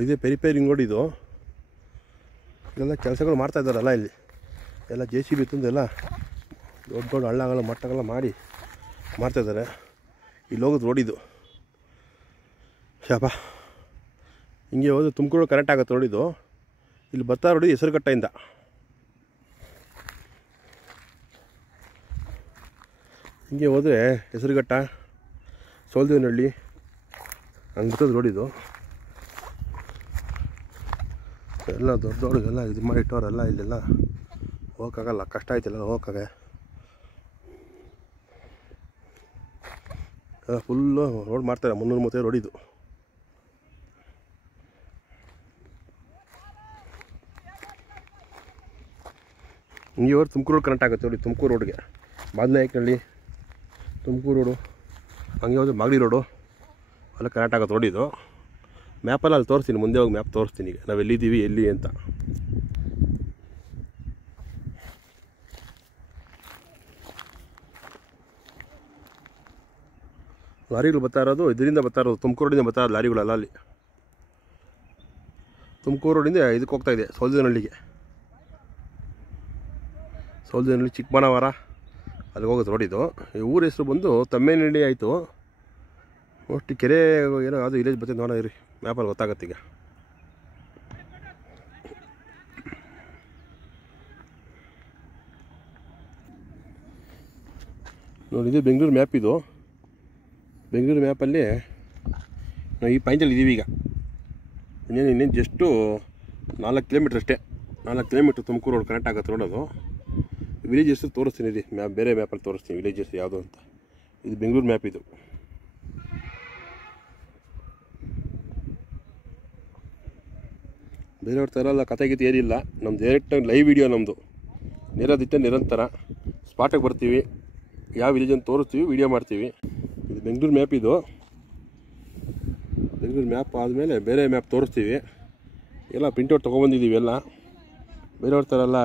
ಇದೇ repairing road ಇದು. ಇದೆಲ್ಲ ಕೆಲಸಗಳು ಮಾಡ್ತಾಯಿದ್ದಾರಲ್ಲ ಇಲ್ಲಿ ಎಲ್ಲ JCB ತಂದು ಎಲ್ಲ ದೊಡ್ಡ ದೊಡ್ಡ ಹಳ್ಳಗಳು ಮಟ್ಟಗಳು ಮಾಡಿ ಮಾಡ್ತಾಯಿದ್ದಾರೆ. ಇಲ್ಲಿ ಹೋಗೋದು ರೋಡ್ ಇದು. ಶಾಪ ಹಿಂಗೆ ಹೋದ್ರೆ ತುಮಕೂರು ಕರೆಕ್ಟ್ ಆಗುತ್ತೆ ರೋಡಿದು. ಇಲ್ಲಿ ಬರ್ತಾ ರೋಡಿ ಹೆಸರುಘಟ್ಟದಿಂದ ಹಿಂಗೆ ಹೋದರೆ ಹೆಸರುಘಟ್ಟ ಸೋಲ್ದೇವನಹಳ್ಳಿ ಹಂಗೆ ಬರ್ತದೆ ರೋಡಿದು. ಎಲ್ಲ ದೊಡ್ಡ ದೊಡ್ಡದೆಲ್ಲ ಇದು ಮಾಡಿಟ್ಟವರೆಲ್ಲ ಇಲ್ಲೆಲ್ಲ ಹೋಗೋಕ್ಕಾಗಲ್ಲ, ಕಷ್ಟ ಆಯ್ತಲ್ಲ ಹೋಗೋಕ್ಕಾಗ. ಫುಲ್ಲು ರೋಡ್ ಮಾಡ್ತಾರೆ 330 ರೋಡ್ ಇದು. ಹಿಂಗೆ ಹೋದ್ರೆ ತುಮಕೂರು ರೋಡ್ ಕನೆಕ್ಟ್ ಆಗುತ್ತೆ ನೋಡಿ. ತುಮಕೂರು ರೋಡ್ಗೆ ಬಾದನಾಯಕನಹಳ್ಳಿ ತುಮಕೂರು ರೋಡು, ಹಂಗೆ ಹೋದ್ರೆ ಮಾಗಡಿ ರೋಡು ಎಲ್ಲ ಕನೆಕ್ಟ್ ಆಗುತ್ತೆ ರೋಡ್ ಇದು. ಮ್ಯಾಪಲ್ಲಿ ಅಲ್ಲಿ ತೋರಿಸ್ತೀನಿ, ಮುಂದೆ ಹೋಗಿ ಮ್ಯಾಪ್ ತೋರಿಸ್ತೀನಿ ಈಗ ನಾವು ಎಲ್ಲಿದ್ದೀವಿ ಎಲ್ಲಿ ಅಂತ. ಲಾರಿಗಳು ಬರ್ತಾ ಇರೋದು ಇದರಿಂದ ಬರ್ತಾ ಇರೋದು, ತುಮಕೂರು ರೋಡಿಂದ ಬರ್ತಾ ಇರೋದು ಲಾರಿಗಳೆಲ್ಲ. ಅಲ್ಲಿ ತುಮಕೂರು ರೋಡಿಂದ ಇದಕ್ಕೆ ಹೋಗ್ತಾ ಇದೆ ಸೋಲ್ದೇವನಹಳ್ಳಿಗೆ. ಸೋಲ್ದೇವನಹಳ್ಳಿ ಚಿಕ್ಕಬಾಣಾವರ ಅಲ್ಲಿಗೆ ಹೋಗೋದು ರೋಡ್ ಇದು. ಈ ಊರ ಹೆಸರು ಬಂದು ತಮ್ಮೇನಹಳ್ಳಿ ಆಯಿತು. ಅಷ್ಟು ಕೆರೆ ಏನೋ ಯಾವುದು ವಿಲೇಜ್ ಬರ್ತದೆ ನೋಡೋಣ ಇರಿ, ಮ್ಯಾಪಲ್ಲಿ ಗೊತ್ತಾಗತ್ತೆ ಈಗ. ನೋಡಿ ಇದು ಬೆಂಗಳೂರು ಮ್ಯಾಪ್ ಇದು. ಬೆಂಗಳೂರು ಮ್ಯಾಪಲ್ಲಿ ನಾವು ಈ ಪಾಯಿಂಟಲ್ಲಿ ಇದ್ದೀವಿ ಈಗ. ಇನ್ನೇನು ಜಸ್ಟು 4 ಕಿಲೋಮೀಟ್ರ್ ಅಷ್ಟೇ. 4 ಕಿಲೋಮೀಟ್ರ್ ತುಮಕೂರು ರೋಡ್ ಕನೆಕ್ಟ್ ಆಗುತ್ತೆ ರೋಡ್. ಅದು ವಿಲೇಜ್ ಹೆಸರು ತೋರಿಸ್ತೀನಿ ರೀ, ಬೇರೆ ಮ್ಯಾಪಲ್ಲಿ ತೋರಿಸ್ತೀನಿ ವಿಲೇಜ್ ಹೆಸರು ಯಾವುದು ಅಂತ. ಇದು ಬೆಂಗಳೂರು ಮ್ಯಾಪ್ ಇದು. ಬೇರೆಯವ್ರ ಥರ ಎಲ್ಲ ಕತೆ ಗೀತೆ ಏನಿಲ್ಲ, ನಮ್ದು ಡೈರೆಕ್ಟಾಗಿ ಲೈವ್ ವಿಡಿಯೋ ನಮ್ಮದು. ನೇರದಿಟ್ಟ ನಿರಂತರ ಸ್ಪಾಟಿಗೆ ಬರ್ತೀವಿ, ಯಾವ ವಿಲೇಜ್ ಅಂತ ತೋರಿಸ್ತೀವಿ, ವಿಡಿಯೋ ಮಾಡ್ತೀವಿ. ಇದು ಬೆಂಗಳೂರು ಮ್ಯಾಪ್ ಇದು. ಬೆಂಗಳೂರು ಮ್ಯಾಪ್ ಆದಮೇಲೆ ಬೇರೆ ಮ್ಯಾಪ್ ತೋರಿಸ್ತೀವಿ. ಎಲ್ಲ ಪ್ರಿಂಟೌಟ್ ತೊಗೊಬಂದಿದ್ದೀವಿ ಎಲ್ಲ. ಬೇರೆಯವ್ರ ಥರ ಎಲ್ಲ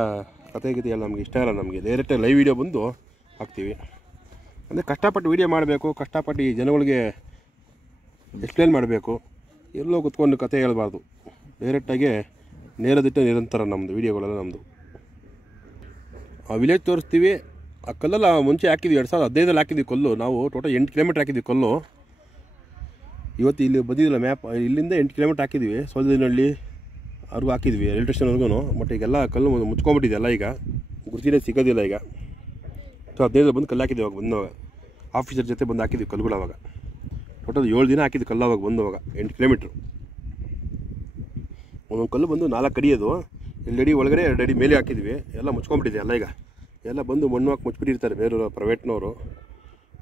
ಕತೆ ಗೀತೆ ಎಲ್ಲ ನಮ್ಗೆ ಇಷ್ಟ ಇಲ್ಲ. ನಮಗೆ ಡೈರೆಕ್ಟಾಗಿ ಲೈವ್ ವಿಡಿಯೋ ಬಂದು ಹಾಕ್ತೀವಿ. ಅಂದರೆ ಕಷ್ಟಪಟ್ಟು ವೀಡಿಯೋ ಮಾಡಬೇಕು, ಕಷ್ಟಪಟ್ಟು ಈ ಜನಗಳಿಗೆ ಎಕ್ಸ್ಪ್ಲೇನ್ ಮಾಡಬೇಕು. ಎಲ್ಲೋ ಕೂತ್ಕೊಂಡು ಕತೆ ಹೇಳ್ಬಾರ್ದು. ಡೈರೆಕ್ಟಾಗಿ ನೇರದಿಟ್ಟ ನಿರಂತರ ನಮ್ಮದು ವೀಡಿಯೋಗಳೆಲ್ಲ ನಮ್ಮದು. ಆ ವಿಲೇಜ್ ತೋರಿಸ್ತೀವಿ. ಆ ಕಲ್ಲೆಲ್ಲ ಮುಂಚೆ ಹಾಕಿದ್ವಿ, 2015 ಹಾಕಿದ್ವಿ ಕಲ್ಲು. ನಾವು ಟೋಟಲ್ 8 ಕಿಲೋಮೀಟ್ರ್ ಹಾಕಿದ್ವಿ ಕಲ್ಲು. ಇವತ್ತು ಇಲ್ಲಿ ಬಂದಿದ್ದಿಲ್ಲ ಮ್ಯಾಪ್, ಇಲ್ಲಿಂದ 8 ಕಿಲೋಮೀಟ್ರ್ ಹಾಕಿದ್ವಿ. ಸೋಲ್ದೇವನಹಳ್ಳಿ ಅವ್ರಿಗೂ ಹಾಕಿದ್ವಿ, ರೈಲ್ವೆ ಸ್ಟೇಷನ್ವರೆಗೂ. ಬಟ್ ಈಗೆಲ್ಲ ಕಲ್ಲು ಮುಚ್ಕೊಂಬಿಟ್ಟಿದೆಲ್ಲ, ಈಗ ಗುರುತಿನೇ ಸಿಗೋದಿಲ್ಲ ಈಗ. ಸೊ 15 ಬಂದು ಕಲ್ಲು ಹಾಕಿದ್ವಿ. ಅವಾಗ ಬಂದವಾಗ ಆಫೀಸರ್ ಜೊತೆ ಬಂದು ಹಾಕಿದ್ವಿ ಕಲ್ಲುಗಳು. ಅವಾಗ ಟೋಟಲ್ 7 ದಿನ ಹಾಕಿದ್ವಿ ಕಲ್ಲು. ಅವಾಗ ಬಂದವಾಗ 8 ಕಿಲೋಮೀಟ್ರು. ಒಂದೊಂದು ಕಲ್ಲು ಬಂದು 4 ಅಡಿ, ಅದು 2 ಅಡಿ ಒಳಗಡೆ 2 ಅಡಿ ಮೇಲೆ ಹಾಕಿದ್ವಿ. ಎಲ್ಲ ಮುಚ್ಕೊಂಬಿಟ್ಟಿದೆ ಎಲ್ಲ. ಈಗ ಎಲ್ಲ ಬಂದು ಮಣ್ಣು ಹಾಕಿ ಮುಚ್ಚಿಬಿಟ್ಟಿರ್ತಾರೆ ಬೇರೆಯವರು, ಪ್ರೈವೇಟ್ನವರು,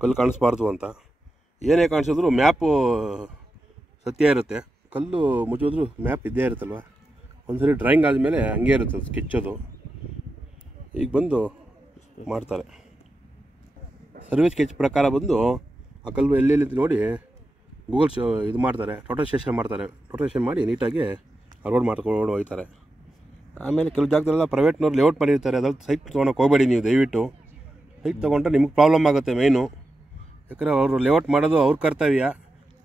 ಕಲ್ಲು ಕಾಣಿಸ್ಬಾರ್ದು ಅಂತ. ಏನೇ ಕಾಣಿಸಿದ್ರು ಮ್ಯಾಪು ಸತ್ಯ ಇರುತ್ತೆ. ಕಲ್ಲು ಮುಚ್ಚಿದ್ರು ಮ್ಯಾಪ್ ಇದ್ದೇ ಇರುತ್ತಲ್ವ. ಒಂದ್ಸರಿ ಡ್ರಾಯಿಂಗ್ ಆದಮೇಲೆ ಹಂಗೆ ಇರುತ್ತೆ ಸ್ಕೆಚ್ಚದು. ಈಗ ಬಂದು ಮಾಡ್ತಾರೆ ಸರ್ವೆ ಸ್ಕೆಚ್ ಪ್ರಕಾರ. ಬಂದು ಆ ಕಲ್ಲು ಎಲ್ಲೆಲ್ಲಿ ನೋಡಿ ಗೂಗಲ್ ಇದು ಮಾಡ್ತಾರೆ, ಟೋಟಲೈಸೇಷನ್ ಮಾಡ್ತಾರೆ. ಟೋಟಲೈಸೇಷನ್ ಮಾಡಿ ನೀಟಾಗಿ ರೋಡ್ ಮಾಡ್ಕೊಂಡು ಹೋಗ್ತಾರೆ. ಆಮೇಲೆ ಕೆಲವು ಜಾಗದಲ್ಲೆಲ್ಲ ಪ್ರೈವೇಟ್ನವ್ರು ಲೇಔಟ್ ಮಾಡಿರ್ತಾರೆ. ಅದ್ರಲ್ಲಿ ಸೈಟ್ ತೊಗೊಳಕ್ಕೆ ಹೋಗಬೇಡಿ ನೀವು ದಯವಿಟ್ಟು. ಸೈಟ್ ತೊಗೊಂಡ್ರೆ ನಿಮ್ಗೆ ಪ್ರಾಬ್ಲಮ್ ಆಗುತ್ತೆ ಮೇಯ್ನು. ಯಾಕಂದರೆ ಅವರು ಲೇಔಟ್ ಮಾಡೋದು ಅವ್ರ ಕರ್ತವ್ಯ,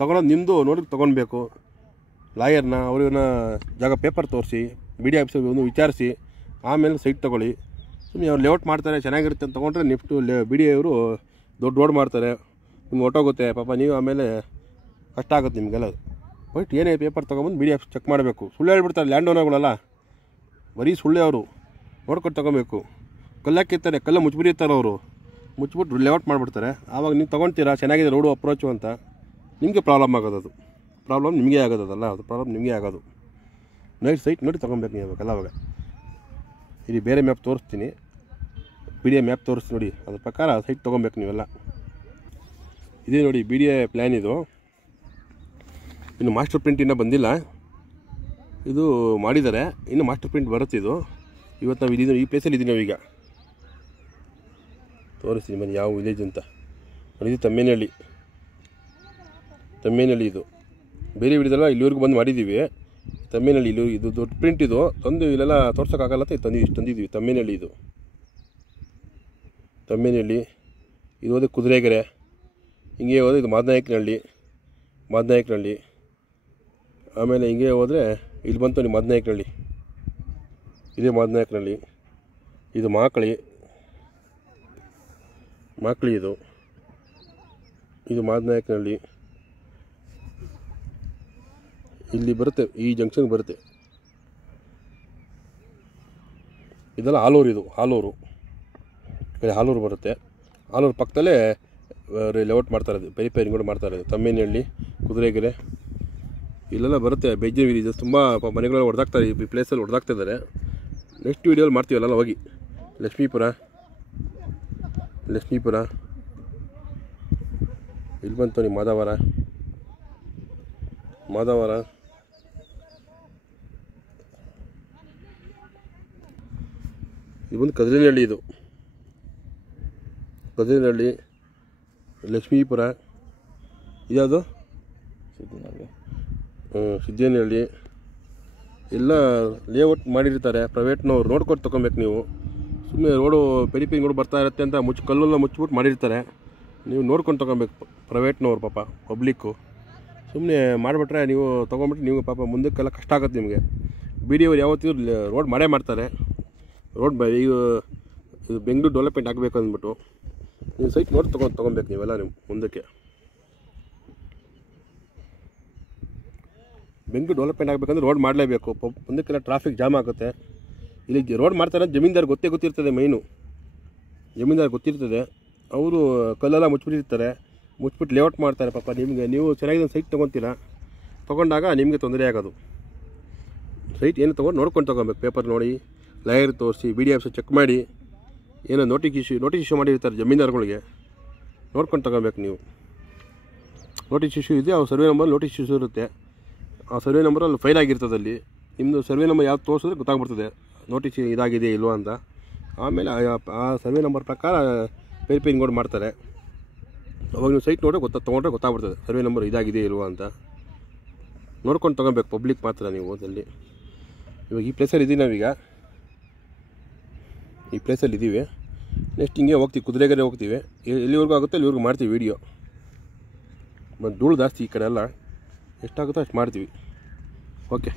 ತೊಗೊಳೋದು ನಿಮ್ಮದು ನೋಡಿ ತೊಗೊಳ್ಬೇಕು. ಲಾಯರ್ನ ಅವ್ರನ್ನ ಜಾಗ ಪೇಪರ್ ತೋರಿಸಿ, BD ಆಫೀಸರ್ ಒಂದು ವಿಚಾರಿಸಿ ಆಮೇಲೆ ಸೈಟ್ ತೊಗೊಳ್ಳಿ. ಸುಮ್ಮನೆ ಅವ್ರು ಲೇಔಟ್ ಮಾಡ್ತಾರೆ ಚೆನ್ನಾಗಿರುತ್ತೆ ಅಂತ ತೊಗೊಂಡ್ರೆ ನಿಫ್ಟು BD ಅವರು ದೊಡ್ಡ ರೋಡ್ ಮಾಡ್ತಾರೆ, ನಿಮ್ಗೆ ಹೊಟ್ಟೋಗುತ್ತೆ ಪಾಪ. ನೀವು ಆಮೇಲೆ ಕಷ್ಟ ಆಗುತ್ತೆ ನಿಮಗೆಲ್ಲ. ಬಟ್ ಏನೇ ಪೇಪರ್ ತೊಗೊಂಬಂದು BD ಆಫೀಸ್ ಚೆಕ್ ಮಾಡಬೇಕು. ಸುಳ್ಳು ಹೇಳ್ಬಿಡ್ತಾರೆ ಲ್ಯಾಂಡ್ ಓನರ್ಗಳೆಲ್ಲ, ಬರೀ ಸುಳ್ಳೆ ಅವರು. ನೋಡ್ಕೊಂಡು ತೊಗೊಬೇಕು. ಕಲ್ಲು ಹಾಕಿರ್ತಾರೆ, ಕಲ್ಲು ಮುಚ್ಚಿಬಿಟ್ಟಿರ್ತಾರೆ ಅವರು, ಮುಚ್ಚಿಬಿಟ್ಟು ಲೇಔಟ್ ಮಾಡಿಬಿಡ್ತಾರೆ. ಆವಾಗ ನೀವು ತೊಗೊಳ್ತೀರಾ ಚೆನ್ನಾಗಿದೆ ರೋಡು ಅಪ್ರೋಚು ಅಂತ, ನಿಮಗೆ ಪ್ರಾಬ್ಲಮ್ ಆಗೋದು. ಅದು ಪ್ರಾಬ್ಲಮ್ ನಿಮಗೆ ಆಗೋದಲ್ಲ, ಅದು ಪ್ರಾಬ್ಲಮ್ ನಿಮಗೆ ಆಗೋದು. ನೈಟ್ ಸೈಟ್ ನೋಡಿ ತೊಗೊಬೇಕು ನೀವು ಅವಾಗೆಲ್ಲ. ಅವಾಗ ಇಲ್ಲಿ ಬೇರೆ ಮ್ಯಾಪ್ ತೋರಿಸ್ತೀನಿ, BDA ಮ್ಯಾಪ್ ತೋರಿಸ್ತೀನಿ ನೋಡಿ, ಅದ್ರ ಪ್ರಕಾರ ಸೈಟ್ ತೊಗೊಬೇಕು ನೀವೆಲ್ಲ. ಇದೇ ನೋಡಿ BDA ಪ್ಲ್ಯಾನ್ ಇದು. ಇನ್ನು ಮಾಸ್ಟರ್ ಪ್ರಿಂಟ್ ಇನ್ನೂ ಬಂದಿಲ್ಲ, ಇದು ಮಾಡಿದ್ದಾರೆ. ಇನ್ನು ಮಾಸ್ಟರ್ ಪ್ರಿಂಟ್ ಬರುತ್ತಿದ್ದು. ಇವತ್ತು ನಾವು ಇದ್ದೀವಿ ಈ ಪ್ಲೇಸಲ್ಲಿ ಇದ್ದೀವಿ ನಾವೀಗ. ತೋರಿಸ್ತೀನಿ ಬನ್ನಿ ಯಾವ ವಿಲೇಜ್ ಅಂತ. ಇದು ತಮ್ಮೇನಹಳ್ಳಿ. ತಮ್ಮೇನಹಳ್ಳಿ ಇದು ಬೇರೆ ವಿಡಿಯೋದಲ್ಲ, ಇಲ್ಲಿವರೆಗೂ ಬಂದು ಮಾಡಿದ್ದೀವಿ. ತಮ್ಮೇನಹಳ್ಳಿ ಇಲ್ಲಿ ಇದು ದೊಡ್ಡ ಪ್ರಿಂಟ್ ಇದು. ತಂದು ಇಲ್ಲೆಲ್ಲ ತೋರ್ಸೋಕ್ಕಾಗಲ್ಲ ಅಂತ ತಂದಿದ್ದೀವಿ. ತಮ್ಮೇನಹಳ್ಳಿ ಇದು ತಮ್ಮೇನಹಳ್ಳಿ. ಇದು ಹೋದರೆ ಕುದುರೆಗೆರೆ, ಹಿಂಗೆ ಹೋದರೆ ಇದು ಮಾದನಾಯಕನಹಳ್ಳಿ. ಆಮೇಲೆ ಹಿಂಗೆ ಹೋದರೆ ಇಲ್ಲಿ ಬಂತು ನಿಮ್ಮ ಮದನಾಯಕನಹಳ್ಳಿ, ಇದೇ ಮದನಾಯಕನಹಳ್ಳಿ. ಇದು ಮಾಕಳಿ ಇದು ಮದನಾಯಕನಹಳ್ಳಿ. ಇಲ್ಲಿ ಬರುತ್ತೆ, ಈ ಜಂಕ್ಷನ್ ಬರುತ್ತೆ. ಇದೆಲ್ಲ ಹಾಲೂರು ಬರುತ್ತೆ. ಹಾಲೂರು ಪಕ್ಕದಲ್ಲೇ ಲೇಔಟ್ ಮಾಡ್ತಾ ಇರೋದು, ರಿಪೇರಿಂಗ್ ಕೂಡ ಮಾಡ್ತಾ ಇರೋದು. ತಮ್ಮೇನಹಳ್ಳಿ, ಕುದುರೆಗೆರೆ ಇಲ್ಲೆಲ್ಲ ಬರುತ್ತೆ. ಬೆಜ್ಜಿ ವಿಲೇಜಸ್ ತುಂಬ ಮನೆಗಳೆಲ್ಲ ಹೊಡೆದಾಗ್ತಾರೆ, ಈ ಪ್ಲೇಸಲ್ಲಿ ಹೊಡೆದಾಗ್ತಾ ಇದ್ದಾರೆ. ನೆಕ್ಸ್ಟ್ ವೀಡಿಯೋಲಿ ಮಾಡ್ತೀವಲ್ಲ ಹೋಗಿ. ಲಕ್ಷ್ಮೀಪುರ ಇಲ್ಲಿ ಬಂತು ನಿಮ್ಮ ಮಾದವರ. ಇದು ಬಂದು ಕದ್ರಿನಹಳ್ಳಿ, ಲಕ್ಷ್ಮೀಪುರ. ಇದ್ಯಾವುದು ಸಿದ್ದೇನಹಳ್ಳಿ. ಎಲ್ಲ ಲೇಔಟ್ ಮಾಡಿರ್ತಾರೆ ಪ್ರೈವೇಟ್ನವ್ರು, ನೋಡ್ಕೊಂಡು ತೊಗೊಬೇಕು ನೀವು. ಸುಮ್ಮನೆ ರೋಡು ಪೆರಿಪಿಂಗ್ ರೋಡ್ ಬರ್ತಾ ಇರುತ್ತೆ ಅಂತ ಕಲ್ಲೆಲ್ಲ ಮುಚ್ಚಿಬಿಟ್ಟು ಮಾಡಿರ್ತಾರೆ. ನೀವು ನೋಡ್ಕೊಂಡು ತೊಗೊಬೇಕು ಪ್ರೈವೇಟ್ನವ್ರು, ಪಾಪ ಪಬ್ಲಿಕ್ಕು. ಸುಮ್ಮನೆ ಮಾಡಿಬಿಟ್ರೆ ನೀವು ತೊಗೊಂಬಿಟ್ಟು ನೀವು ಪಾಪ ಮುಂದಕ್ಕೆಲ್ಲ ಕಷ್ಟ ಆಗುತ್ತೆ ನಿಮಗೆ. ಬಿ ಡಿ ಅವ್ರು ಯಾವತ್ತೂ ರೋಡ್ ಮಾಡ್ತಾರೆ. ಈಗ ಇದು ಬೆಂಗಳೂರು ಡೆವಲಪ್ಮೆಂಟ್ ಆಗಬೇಕು ಅಂದ್ಬಿಟ್ಟು ನೀವು ಸೈಟ್ ನೋಡಿ ತೊಗೊಬೇಕು ನೀವೆಲ್ಲ. ನೀವು ಮುಂದಕ್ಕೆ ಬೆಂಗಳೂರು ಡೆವಲಪ್ಮೆಂಟ್ ಆಗಬೇಕಂದ್ರೆ ರೋಡ್ ಮಾಡಲೇಬೇಕು. ಮುಂದಕ್ಕೆಲ್ಲ ಟ್ರಾಫಿಕ್ ಜಾಮ್ ಆಗುತ್ತೆ. ಇಲ್ಲಿ ರೋಡ್ ಮಾಡ್ತಾರೆ ಜಮೀನ್ದಾರ್ ಗೊತ್ತಿರ್ತದೆ. ಮೈನು ಜಮೀನ್ದಾರ್ ಗೊತ್ತಿರ್ತದೆ. ಅವರು ಕಲ್ಲೆಲ್ಲ ಮುಚ್ಚಿಬಿಟ್ಟು ಲೇಔಟ್ ಮಾಡ್ತಾರೆ. ಪಾಪ ನೀವು ಚೆನ್ನಾಗಿದೆ ಸೈಟ್ ತೊಗೊಂಡಾಗ ನಿಮಗೆ ತೊಂದರೆ ಆಗೋದು. ಸೈಟ್ ಏನು ನೋಡ್ಕೊಂಡು ತೊಗೊಬೇಕು. ಪೇಪರ್ ನೋಡಿ, ಲಾಯರ್ ತೋರಿಸಿ, ಬಿ ಡಿ ಆಫೀಸ್ ಚೆಕ್ ಮಾಡಿ, ಏನೋ ನೋಟಿಸ್ ಇಶ್ಯೂ ಮಾಡಿರ್ತಾರೆ ಜಮೀನ್ದಾರ್ಗಳಿಗೆ, ನೋಡ್ಕೊಂಡು ತೊಗೊಬೇಕು ನೀವು. ನೋಟಿಸ್ ಇಶ್ಯೂ ಇದೆ, ಅವ್ರ ಸರ್ವೆ ನಂಬರ್ ನೋಟಿಸ್ ಇಶ್ಯೂ ಇರುತ್ತೆ. ಆ ಸರ್ವೆ ನಂಬರಲ್ಲಿ ಫೈಲ್ ಆಗಿರ್ತದೆ. ಅಲ್ಲಿ ನಿಮ್ಮದು ಸರ್ವೆ ನಂಬರ್ ಯಾವ್ದು ತೋರಿಸಿದ್ರೆ ಗೊತ್ತಾಗ್ಬಿಡ್ತದೆ ನೋಟಿಸ್ ಇದಾಗಿದೆ ಇಲ್ವಾ ಅಂತ. ಆಮೇಲೆ ಆ ಸರ್ವೆ ನಂಬರ್ ಪ್ರಕಾರ ರಿಪೇರಿಂಗ್ ಕೂಡ ಮಾಡ್ತಾರೆ. ಅವಾಗ ನೀವು ಸೈಟ್ ತೊಗೊಂಡ್ರೆ ಗೊತ್ತಾಗ್ಬಿಡ್ತದೆ ಸರ್ವೆ ನಂಬರ್ ಇದಾಗಿದೆ ಇಲ್ವಾ ಅಂತ. ನೋಡ್ಕೊಂಡು ತೊಗೊಬೇಕು ಪಬ್ಲಿಕ್ ಮಾತ್ರ ನೀವು ಅಲ್ಲಿ. ಇವಾಗ ಈ ಪ್ಲೇಸಲ್ಲಿ ಇದ್ದೀವಿ ನಾವೀಗ, ನೆಕ್ಸ್ಟ್ ಹಿಂಗೆ ಹೋಗ್ತೀವಿ, ಕುದುರೆಗೆರೆ ಹೋಗ್ತೀವಿ. ಎಲ್ಲಿವರೆಗೂ ಆಗುತ್ತೆ ಅಲ್ಲಿವರೆಗೂ ಮಾಡ್ತೀವಿ ವೀಡಿಯೋ. ಮತ್ತು ಧೂಳು ಜಾಸ್ತಿ ಈ ಕಡೆ ಎಲ್ಲ, ಎಷ್ಟಾಗುತ್ತೋ ಅಷ್ಟು ಮಾಡ್ತೀವಿ. ಓಕೆ.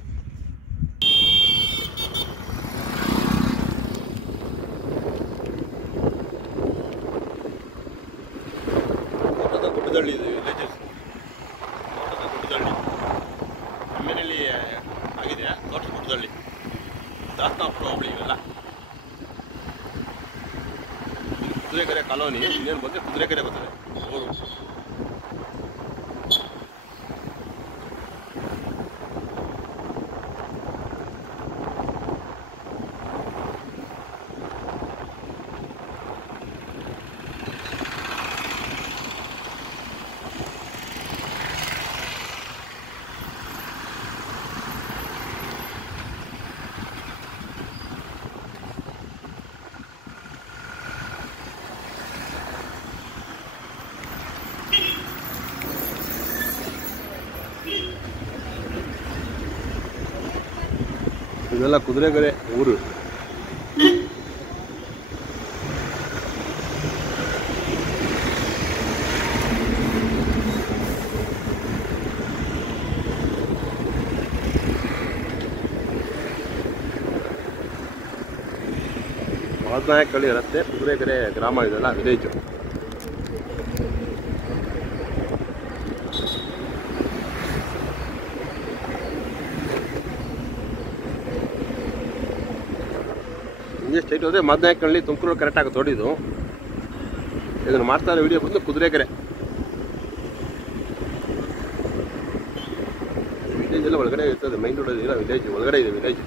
ಗುಡ್ಡದಳ್ಳಿ ವಿಲೇಜಸ್, ಎಮ್ಮೆನಹಳ್ಳಿ ಆಗಿದೆ, ದೊಡ್ಡ ಗುಡ್ಡದಳ್ಳಿ, ದಾಸನಾಪುರ ಹೋಬಳಿ ಇವೆಲ್ಲ. ಕುದುರೆಕೆರೆ ಕಾಲೋನಿ, ಇನ್ನೇನು ಬಂದರೆ ಕುದುರೆಕೆರೆ ಬರ್ತದೆ ಊರು. ಇದೆಲ್ಲ ಕುದುರೆಗೆರೆ ಊರು. ಮದನಾಯಕನಹಳ್ಳಿ ರಸ್ತೆ, ಕುದುರೆಗೆರೆ ಗ್ರಾಮ ಇದೆಲ್ಲ ವಿಲೇಜು. ಹಿಂಗೆ ಸ್ಟೇಟ್ ಹೋದರೆ ಮದನಾಯಕನಹಳ್ಳಿ ತುಮಕೂರು ಕರೆಕ್ಟ್ ಆಗುತ್ತೆ ಹೊಡಿದು. ಇದನ್ನು ಮಾಡ್ತಾ ಇರೋ ವಿಡಿಯೋ ಬಂದು ಕುದುರೆಗೆರೆ ವಿಲೇಜ್ ಎಲ್ಲ ಒಳಗಡೆ ಇರ್ತದೆ. ಮೈನ್ ರೋಡ್ ಇಲ್ಲ, ವಿಲೇಜ್ ಒಳಗಡೆ ಇದೆ ವಿಲೇಜ್.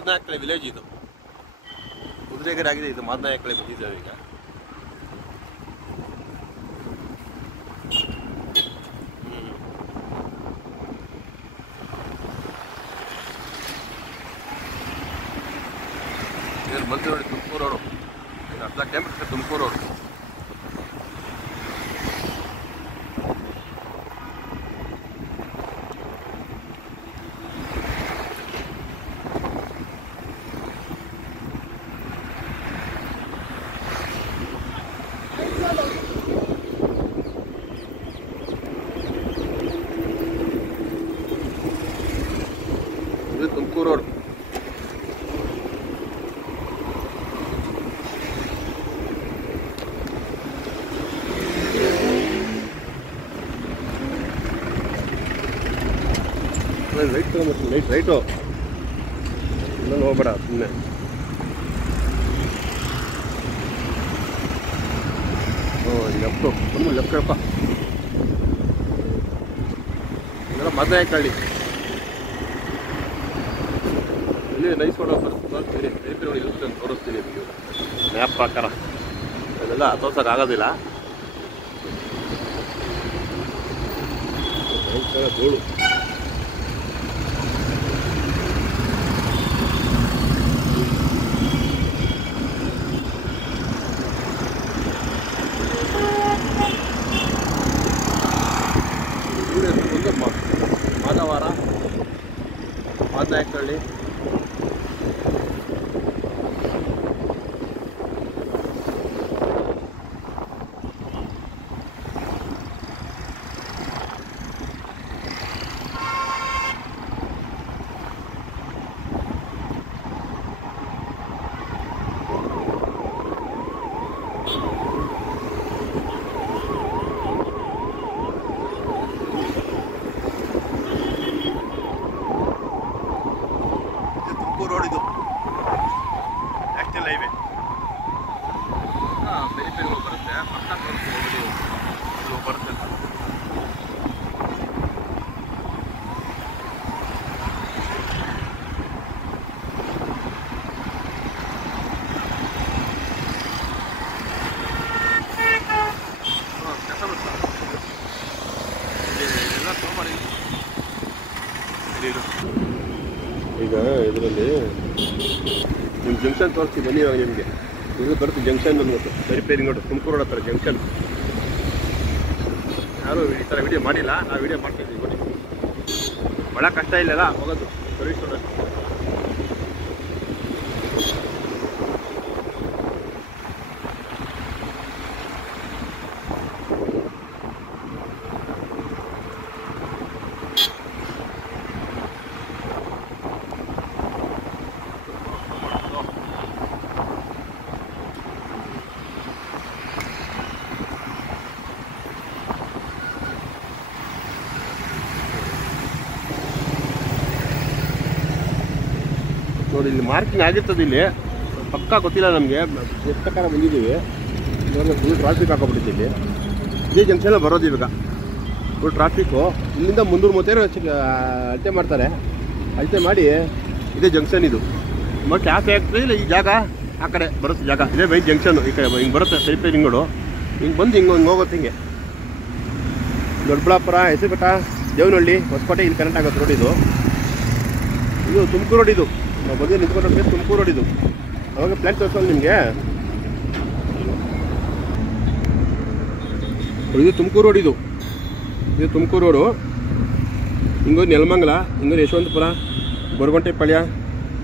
ಮಾದನಾಯಕಳೆ ವಿಲೇಜ್ ಇದು. ಕುದುರೆಗೆರೆ ಆಗಿದೆ ಇದು. ಮಾದನಾಯಕಳೆ ಬಂದಿದ್ದೇವೆ ಈಗ. ಬಂತು ನೋಡಿ ತುಮಕೂರು ರೋಡು. ಈಗ ಅರ್ಧ ಕಿಲೋಮೀಟರ್ ತುಮಕೂರು ರೋಡು. ಇದು ತುಮಕೂರು ರೋಡ್. ರೈಟ್ ತಗೊಂಡ್ಬರ್ತೀನಿ. ರೈಟು ಇನ್ನೊಂದು ಹೋಗ್ಬೇಡ ಸುಮ್ಮನೆ. ಲೆಫ್ಟು ಒಂದು ಲೆಫ್ಟ್ ಹೇಳಪ್ಪ. ಇದೆಲ್ಲ ಮಾದನಾಯಕಹಳ್ಳಿ. ಇಲ್ಲಿ ನೈಸ್ ಫೋಟೋ ತೋರಿಸ್ತೀನಿ. ನೋಡಿ ಇರುತ್ತೆ ಅಂತ ತೋರಿಸ್ತೀನಿ ನಿಮಗೆ ಮ್ಯಾಪ್ ಪ್ರಕಾರ. ಅದೆಲ್ಲ ತೋರ್ಸೋಕ್ಕಾಗೋದಿಲ್ಲ. ಭಯಂಕರ ಧೂಳು. ಮಾದವಾರ, ಮಾದನಾಯಕಹಳ್ಳಿ. ರೋಡ್ ಇದು ನ್ಯಾಷನಲ್ ಹೈವೇ. ಬೇರೆ ಬೇರೆ ಬರುತ್ತೆ. ಪಕ್ಕ ಬರುತ್ತೆ. ಈಗ ಇದರಲ್ಲಿ ನಿಮ್ಮ ಜಂಕ್ಷನ್ ತೋರಿಸ್ತೀವಿ ಬನ್ನಿ. ಇವಾಗ ನಿಮಗೆ ಇದು ಬರುತ್ತೆ ಜಂಕ್ಷನ್ ಅನ್ನೋದು ರಿಪೇರಿಂಗ್ ನೋಡು. ತುಮಕೂರು ರೋಡ್ ಹತ್ರ ಜಂಕ್ಷನ್. ಯಾರು ಈ ಥರ ವಿಡಿಯೋ ಮಾಡಿಲ್ಲ. ನಾವು ವಿಡಿಯೋ ಮಾಡ್ತಾಯಿದ್ದೀವಿ ಬನ್ನಿ. ಭಾಳ ಕಷ್ಟ ಇಲ್ಲಲ್ಲ ಹೋಗೋದು ಸರ್ವಿಸ್ ರೋಡ್. ನೋಡಿ ಇಲ್ಲಿ ಮಾರ್ಕಿಂಗ್ ಆಗಿರ್ತದೆ. ಇಲ್ಲಿ ಪಕ್ಕ ಗೊತ್ತಿಲ್ಲ ನಮಗೆ ಎಷ್ಟು ಪ್ರಕಾರ ಬಂದಿದ್ದೀವಿ. ಇವಾಗ ಫುಲ್ ಟ್ರಾಫಿಕ್ ಹಾಕೋಬಿಟ್ಟಿದ್ದೀವಿ. ಇದೇ ಜಂಕ್ಷನಲ್ಲಿ ಬರೋದು ಇವಾಗ ಫುಲ್ ಟ್ರಾಫಿಕ್ಕು. ಇಲ್ಲಿಂದ 330 ಅಳತೆ ಮಾಡ್ತಾರೆ. ಅಳತೆ ಮಾಡಿ ಇದೇ ಜಂಕ್ಷನ್ ಇದು. ಮತ್ತು ಯಾವ ಫ್ಯಾಕ್ಟ್ರಿ ಇಲ್ಲ ಈ ಜಾಗ ಆ ಕಡೆ ಬರುತ್ತೆ ಜಾಗ. ಇದೇ ಮೈನ್ ಜಂಕ್ಷನು. ಈ ಕಡೆ ಹಿಂಗೆ ಬರುತ್ತೆ ರಿಪೇರಿಂಗ್ ರೋಡು. ಹಿಂಗೆ ಬಂದು ಹಿಂಗೆ ಹೋಗುತ್ತೆ. ಹಿಂಗೆ ದೊಡ್ಡಬಳ್ಳಾಪುರ, ಹೆಸರುಘಟ್ಟ, ದೇವನಹಳ್ಳಿ, ಹೊಸಕೋಟೆ ಇಲ್ಲಿ ಕನೆಕ್ಟ್ ಆಗುತ್ತೆ ರೋಡ್ ಇದು. ಇದು ತುಮಕೂರು ರೋಡ್. ಇದು ನಾವು ಬಂದು ನಿಂತ್ಕೊಂಡ್ರೆ ತುಮಕೂರು ರೋಡ್ ಇದು. ಅವಾಗ ಪ್ಲ್ಯಾನ್ ತೋರಿಸೋದು ನಿಮಗೆ. ಇದು ತುಮಕೂರು ರೋಡ್. ಇದು ತುಮಕೂರು ರೋಡು. ಹಿಂಗೋಗಿ ನೆಲಮಂಗಲ, ಹಿಂಗೋಗಿ ಯಶವಂತಪುರ, ಗೊರಗುಂಟೆಪಾಳ್ಯ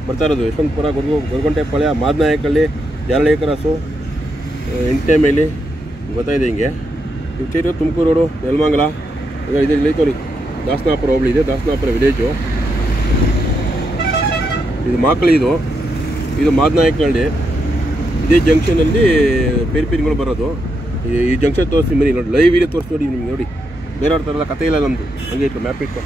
ಬರ್ತಾ ಇರೋದು. ಯಶವಂತಪುರ, ಗೊರಗುಂಟೆಪಾಳ್ಯ, ಮಾದನಾಯಕಹಳ್ಳಿ, ಜಾರಹಳ್ಳಿ ಕ್ರಾಸು, ಎಂಟೆಮೇಲಿ ಗೊತ್ತಾಯಿದೆ. ಹಿಂಗೆ ಇವು ತುಮಕೂರು ರೋಡು, ನೆಲಮಂಗಲ. ಈಗ ಇದು ಇಲ್ಲಿ ತೋರಿ ದಾಸನಾಪುರ ಹೋಬಳಿ ಇದೆ. ದಾಸನಾಪುರ ವಿಲೇಜು ಇದು. ಮಾಕಳಿ ಇದು ಮಾದನಾಯಕಹಳ್ಳಿ. ಇದೇ ಜಂಕ್ಷನಲ್ಲಿ ಪೇರಿಪೇರಿಗಳು ಬರೋದು. ಈ ಜಂಕ್ಷನ್ ತೋರಿಸ್ತೀನಿ ಬನ್ನಿ. ನೋಡಿ ಲೈವ್ ವಿಡಿಯೋ ತೋರಿಸಿ ನೋಡಿ ನಿಮ್ಗೆ. ನೋಡಿ ಬೇರೆಯವ್ರ ಥರ ಎಲ್ಲ ಕತೆ ಇಲ್ಲ ನಮ್ಮದು. ಹಂಗೆ ಇತ್ತು ಮ್ಯಾಪ್ ಇಟ್ಟು.